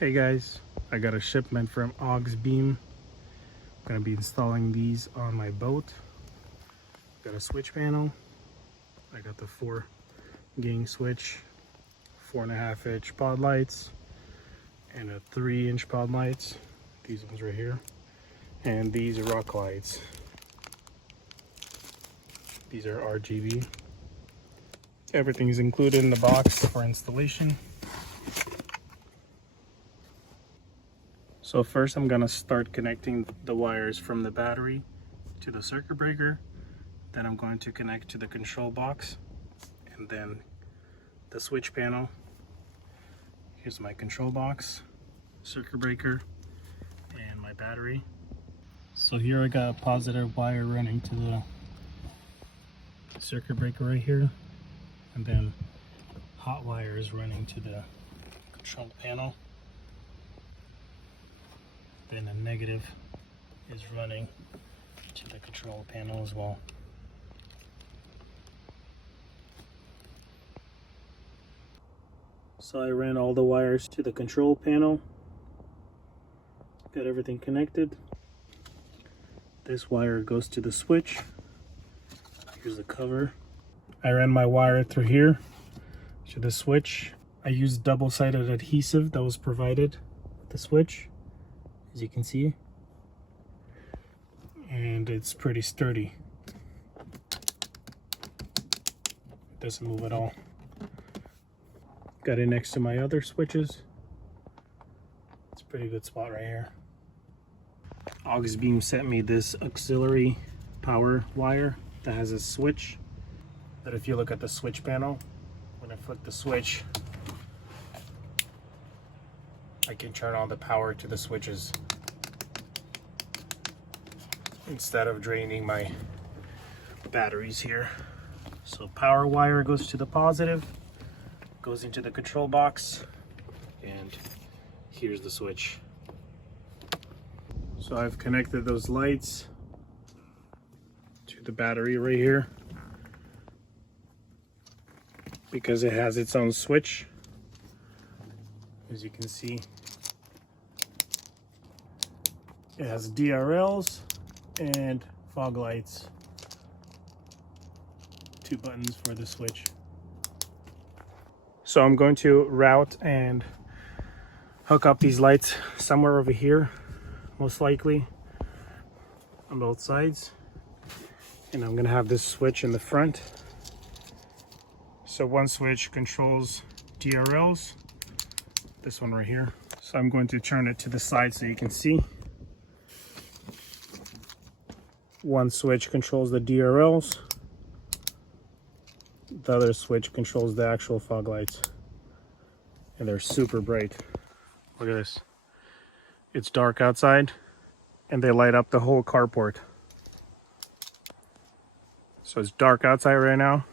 Hey guys, I got a shipment from Auxbeam. I'm gonna be installing these on my boat. Got a switch panel. I got the 4-gang switch, 4.5-inch pod lights, and a 3-inch pod lights. These ones right here. And these are rock lights. These are RGB. Everything's included in the box for installation. So first I'm gonna start connecting the wires from the battery to the circuit breaker. Then I'm going to connect to the control box and then the switch panel. Here's my control box, circuit breaker, and my battery. So here I got a positive wire running to the circuit breaker right here, and then hot wire is running to the control panel. Then a negative is running to the control panel as well. So I ran all the wires to the control panel, got everything connected. This wire goes to the switch. Here's the cover. I ran my wire through here to the switch. I used double-sided adhesive that was provided with the switch, as you can see, and it's pretty sturdy. It doesn't move at all. Got it next to my other switches. It's a pretty good spot right here. Auxbeam sent me this auxiliary power wire that has a switch, that if you look at the switch panel, when I flick the switch, I can turn on the power to the switches instead of draining my batteries here. So power wire goes to the positive, goes into the control box, and here's the switch. So I've connected those lights to the battery right here because it has its own switch. As you can see, it has DRLs and fog lights, 2 buttons for the switch. So I'm going to route and hook up these lights somewhere over here, most likely on both sides. And I'm gonna have this switch in the front. So one switch controls DRLs, this one right here. So I'm going to turn it to the side so you can see. One switch controls the DRLs. The other switch controls the actual fog lights. And they're super bright. Look at this. It's dark outside and they light up the whole carport. So it's dark outside right now.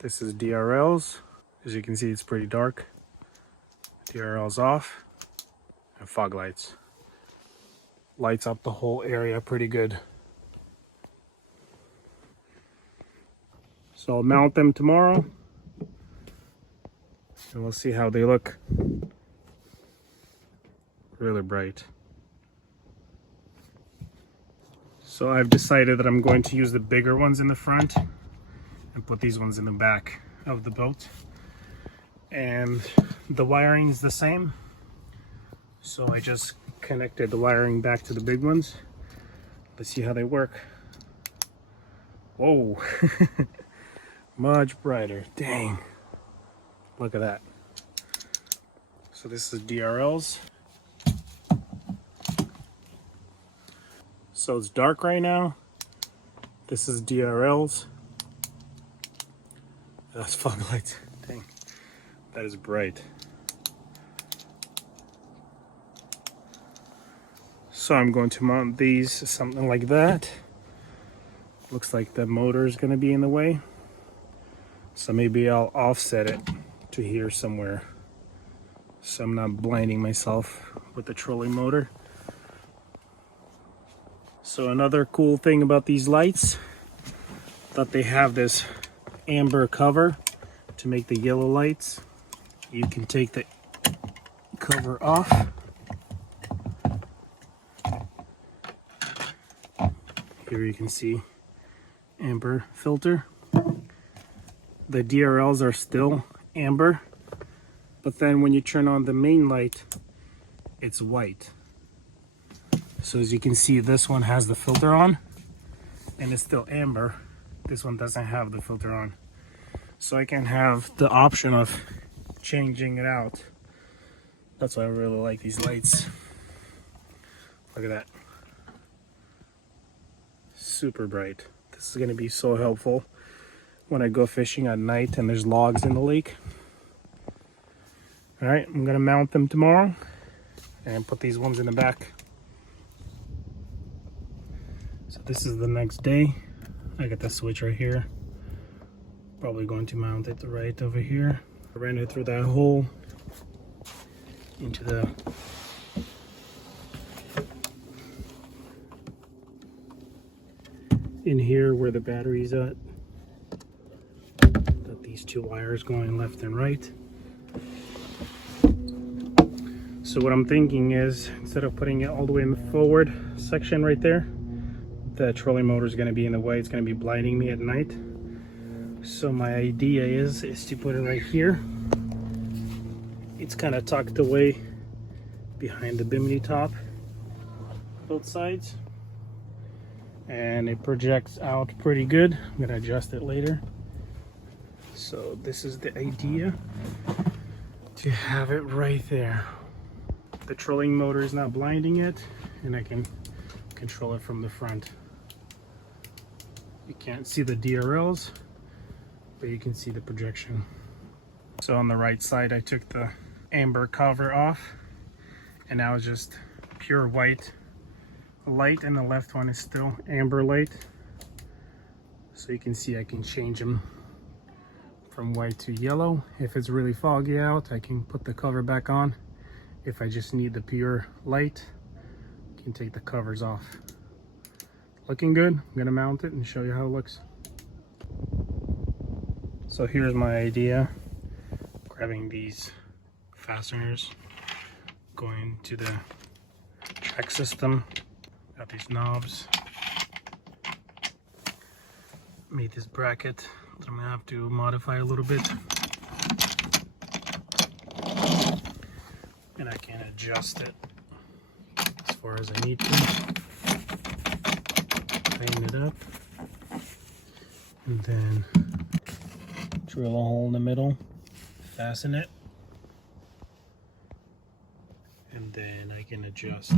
This is DRLs. As you can see, it's pretty dark. DRLs off, and fog lights. Lights up the whole area pretty good. So I'll mount them tomorrow and we'll see how they look. Really bright. So I've decided that I'm going to use the bigger ones in the front and put these ones in the back of the boat. And the wiring is the same. So I just connected the wiring back to the big ones. Let's see how they work. Whoa. Much brighter. Dang. Look at that. So this is DRLs. So it's dark right now. This is DRLs. That's fog lights. Dang. That is bright. So I'm going to mount these something like that. Looks like the motor is going to be in the way. So maybe I'll offset it to here somewhere, so I'm not blinding myself with the trolling motor. So another cool thing about these lights, that they have this amber cover to make the yellow lights. You can take the cover off. Here you can see amber filter. The DRLs are still amber, but then when you turn on the main light, it's white. So as you can see, this one has the filter on and it's still amber. This one doesn't have the filter on. So I can have the option of changing it out. That's why I really like these lights. Look at that. Super bright. This is going to be so helpful when I go fishing at night and there's logs in the lake. All right, I'm going to mount them tomorrow and put these ones in the back. So this is the next day. I got the switch right here. Probably going to mount it right over here. I ran it through that hole into the in here where the battery's at. Got these two wires going left and right. So what I'm thinking is, instead of putting it all the way in the forward section right there, the trolling motor is going to be in the way. It's going to be blinding me at night. So my idea is to put it right here. It's kind of tucked away behind the bimini top, both sides, and it projects out pretty good. I'm going to adjust it later. So this is the idea, to have it right there. The trolling motor is not blinding it, and I can control it from the front. You can't see the DRLs, but you can see the projection. So on the right side, I took the amber cover off, and now it's just pure white light, and the left one is still amber light. So you can see I can change them from white to yellow. If it's really foggy out, I can put the cover back on. If I just need the pure light, I can take the covers off. Looking good. I'm gonna mount it and show you how it looks. So here's my idea. Grabbing these fasteners, going to the track system, got these knobs, made this bracket that I'm gonna have to modify a little bit, and I can adjust it as far as I need to. Tighten it up, and then drill a hole in the middle, fasten it, and then I can adjust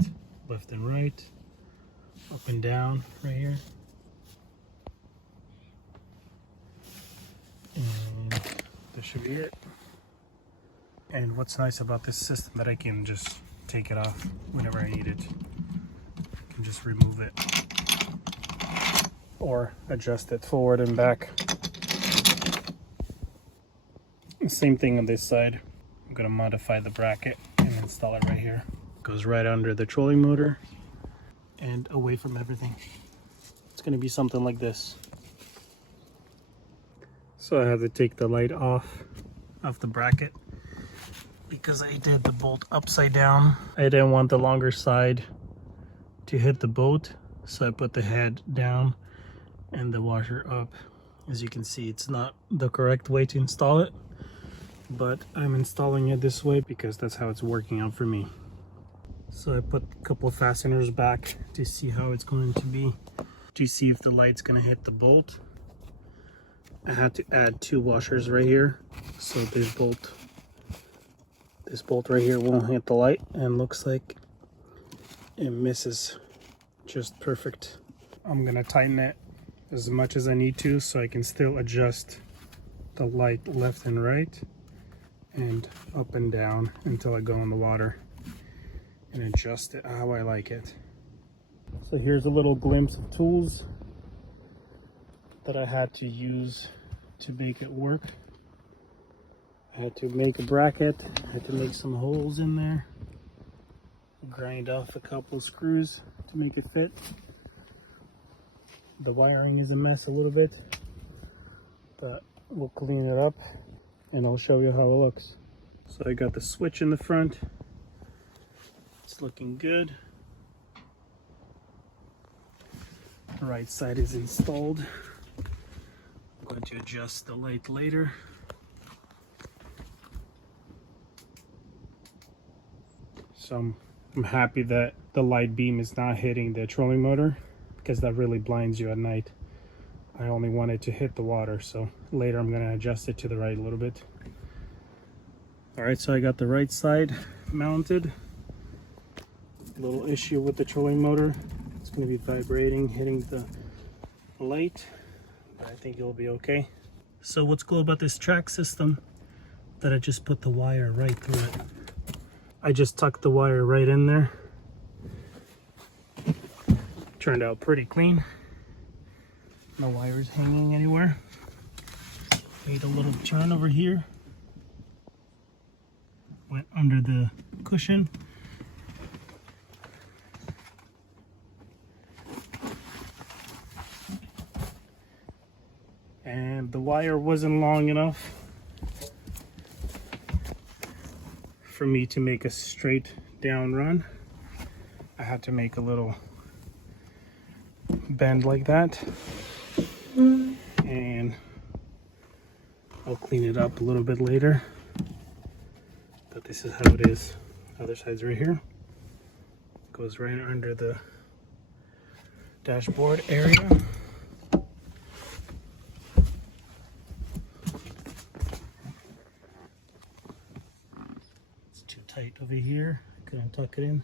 left and right, up and down right here, and this should be it. And what's nice about this system, that I can just take it off whenever I need it. I can just remove it or adjust it forward and back. Same thing on this side. I'm gonna modify the bracket and install it right here. Goes right under the trolling motor and away from everything. It's gonna be something like this. So I have to take the light off the bracket because I did the bolt upside down. I didn't want the longer side to hit the boat, so I put the head down and the washer up. As you can see, it's not the correct way to install it, but I'm installing it this way because that's how it's working out for me. So I put a couple of fasteners back to see how it's going to be, to see if the light's going to hit the bolt. I had to add two washers right here, so this bolt right here won't hit the light, and looks like it misses just perfect. I'm gonna tighten it as much as I need to, so I can still adjust the light left and right and up and down until I go in the water, and adjust it how I like it. So here's a little glimpse of tools that I had to use to make it work. I had to make a bracket, I had to make some holes in there, grind off a couple of screws to make it fit. The wiring is a mess a little bit, but we'll clean it up and I'll show you how it looks. So I got the switch in the front, It's looking good. The right side is installed. I'm going to adjust the light later. So I'm happy that the light beam is not hitting the trolling motor, because that really blinds you at night. I only want it to hit the water, so later I'm going to adjust it to the right a little bit. Alright, so I got the right side mounted. A little issue with the trolling motor. It's going to be vibrating, hitting the light, but I think it'll be okay. So what's cool about this track system, that I just put the wire right through it. I just tucked the wire right in there. Turned out pretty clean. No wires hanging anywhere. Made a little turn over here. Went under the cushion. And the wire wasn't long enough for me to make a straight down run. I had to make a little bend like that. And I'll clean it up a little bit later. But this is how it is. Other side's right here. Goes right under the dashboard area. It's too tight over here. Couldn't tuck it in.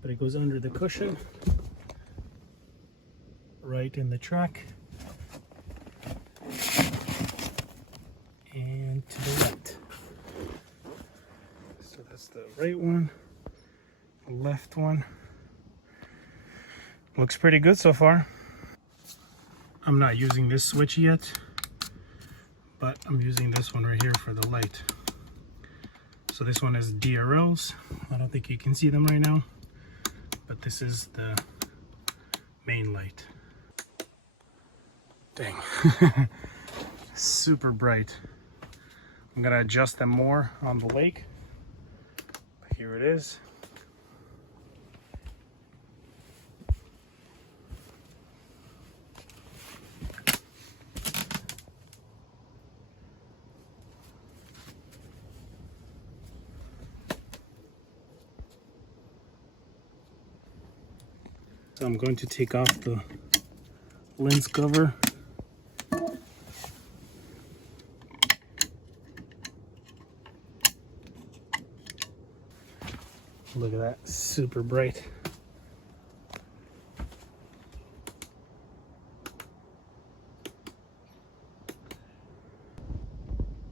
But it goes under the cushion. Right in the track. And to the left. So that's the right one, the left one. Looks pretty good so far. I'm not using this switch yet, but I'm using this one right here for the light. So this one is DRLs. I don't think you can see them right now, but this is the main light. Dang. Super bright. I'm gonna adjust them more on the lake. But here it is. So I'm going to take off the lens cover. Look at that, super bright.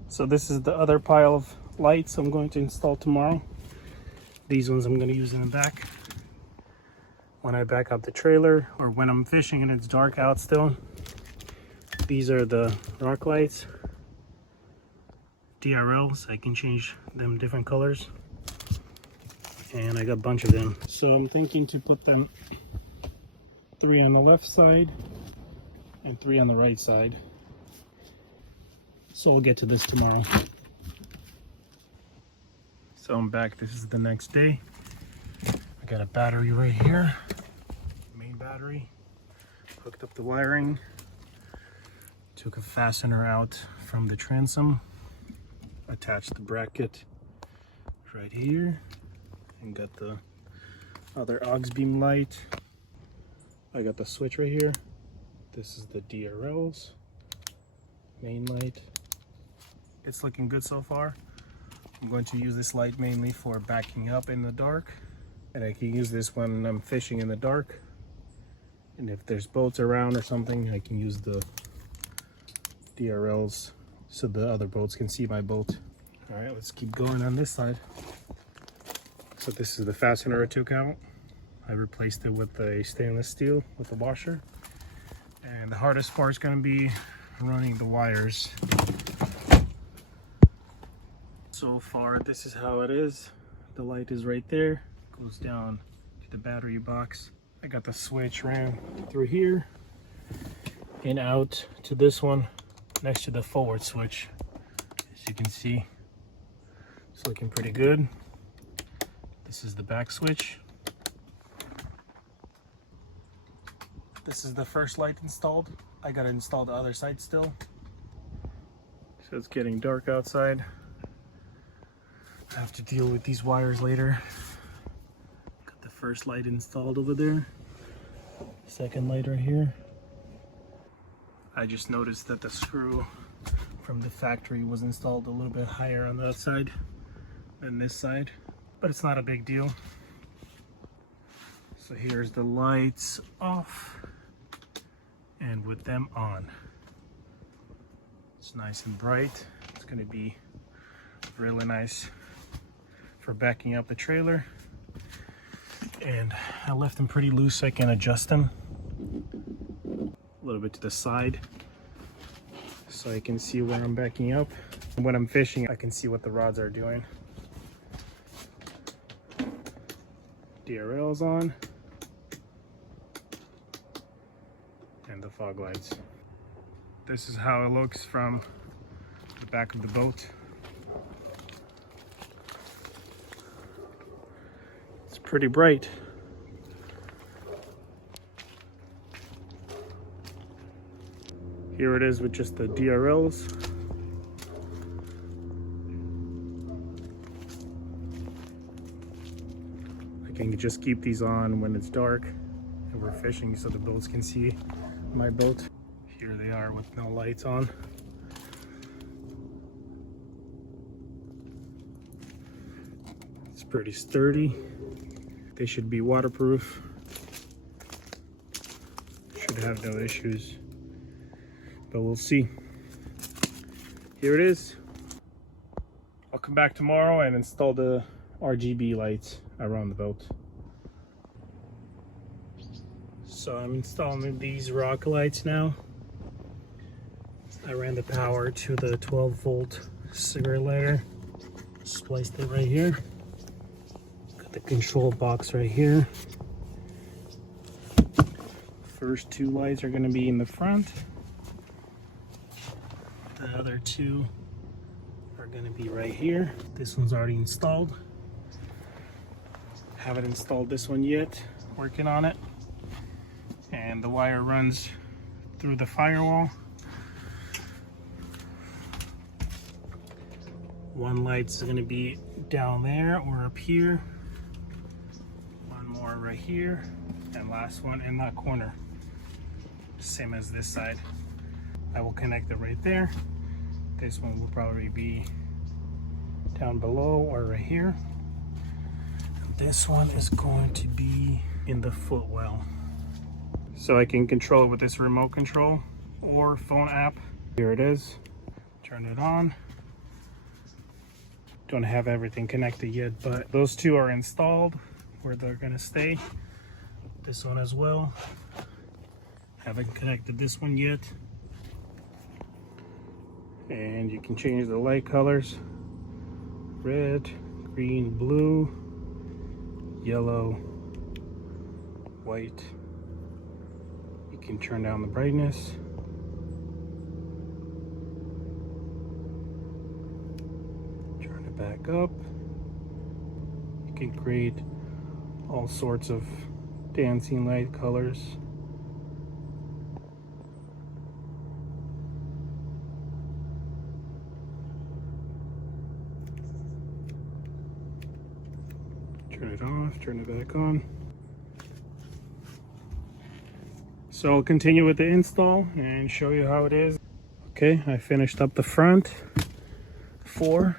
So this is the other pile of lights I'm going to install tomorrow. These ones I'm going to use in the back when I back up the trailer, or when I'm fishing and it's dark out still. These are the rock lights, DRLs. I can change them different colors. And I got a bunch of them. So I'm thinking to put them 3 on the left side and 3 on the right side. So I'll get to this tomorrow. So I'm back. This is the next day. I got a battery right here, main battery. Hooked up the wiring. Took a fastener out from the transom. Attached the bracket right here. And got the other Auxbeam light. I got the switch right here. This is the DRLs, main light. It's looking good so far. I'm going to use this light mainly for backing up in the dark, and I can use this when I'm fishing in the dark. And if there's boats around or something, I can use the DRLs so the other boats can see my boat. All right, let's keep going on this side. So this is the fastener I took out. I replaced it with a stainless steel with a washer. And the hardest part is going to be running the wires. So far, this is how it is. The light is right there. Goes down to the battery box. I got the switch ran through here and out to this one next to the forward switch. As you can see, it's looking pretty good. This is the back switch. This is the first light installed. I gotta install the other side still. So it's getting dark outside. I have to deal with these wires later. Got the first light installed over there. Second light right here. I just noticed that the screw from the factory was installed a little bit higher on the outside than this side, but it's not a big deal. So here's the lights off and with them on. It's nice and bright. It's going to be really nice for backing up the trailer. And I left them pretty loose so I can adjust them a little bit to the side so I can see where I'm backing up. When I'm fishing, I can see what the rods are doing. DRL's on. And the fog lights. This is how it looks from the back of the boat. It's pretty bright. Here it is with just the DRLs. I can just keep these on when it's dark and we're fishing so the boats can see my boat. Here they are with no lights on. It's pretty sturdy. They should be waterproof. Should have no issues, but we'll see. Here it is. I'll come back tomorrow and install the RGB lights around the boat. So I'm installing these rock lights now. I ran the power to the 12-volt cigarette lighter. Spliced it right here. Got the control box right here. First two lights are going to be in the front. The other two are going to be right here. This one's already installed. Haven't installed this one yet. Working on it. And the wire runs through the firewall. One light's going to be down there or up here. One more right here. And last one in that corner. Same as this side. I will connect it right there. This one will probably be down below or right here. And this one is going to be in the footwell. So I can control it with this remote control or phone app. Here it is. Turn it on. Don't have everything connected yet, but those two are installed where they're gonna stay. This one as well. Haven't connected this one yet. And you can change the light colors. Red, green, blue, yellow, white. You can turn down the brightness. Turn it back up. You can create all sorts of dancing light colors. Turn it off, turn it back on. So I'll continue with the install and show you how it is. Okay, I finished up the front 4.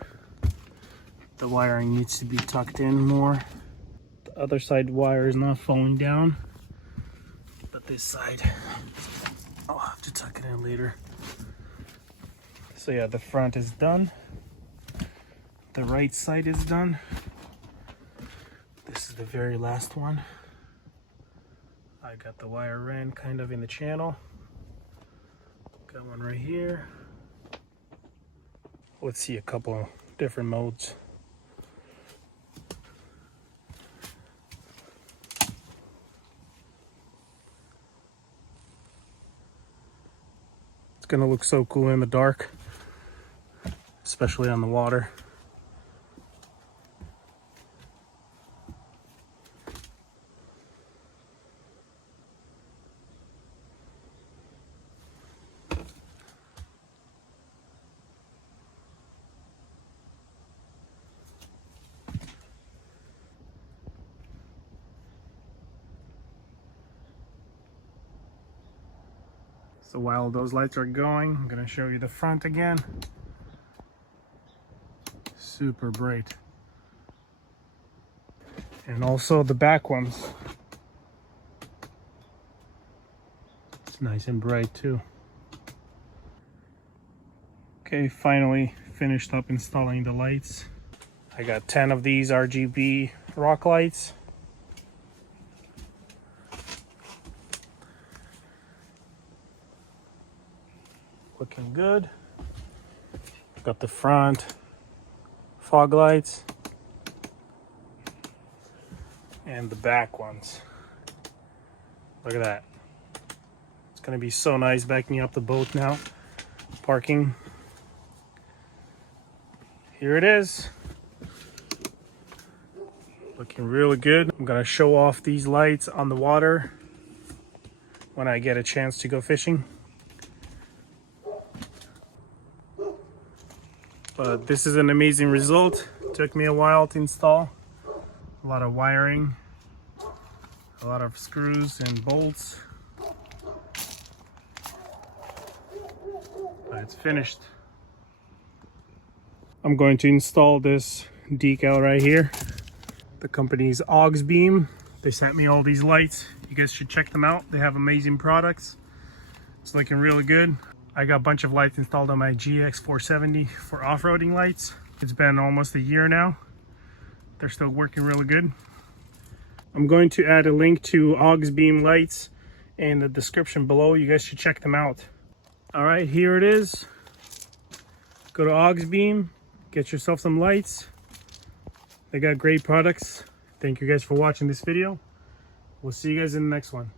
The wiring needs to be tucked in more. The other side wire is not falling down, but this side, I'll have to tuck it in later. So yeah, the front is done. The right side is done. This is the very last one. I got the wire ran kind of in the channel. Got one right here. Let's see a couple different modes. It's gonna look so cool in the dark, especially on the water. So while those lights are going, I'm gonna show you the front again. Super bright. And also the back ones. It's nice and bright too. Okay, finally finished up installing the lights. I got 10 of these RGB rock lights. Looking good. Got the front fog lights and the back ones. Look at that. It's gonna be so nice backing up the boat now. Parking. Here it is. Looking really good. I'm gonna show off these lights on the water when I get a chance to go fishing. But this is an amazing result. Took me a while to install. A lot of wiring, a lot of screws and bolts. But it's finished. I'm going to install this decal right here. The company's Auxbeam. They sent me all these lights. You guys should check them out. They have amazing products. It's looking really good. I got a bunch of lights installed on my GX 470 for off-roading lights. It's been almost a year now. They're still working really good. I'm going to add a link to Auxbeam lights in the description below. You guys should check them out. All right, here it is. Go to Auxbeam, get yourself some lights. They got great products. Thank you guys for watching this video. We'll see you guys in the next one.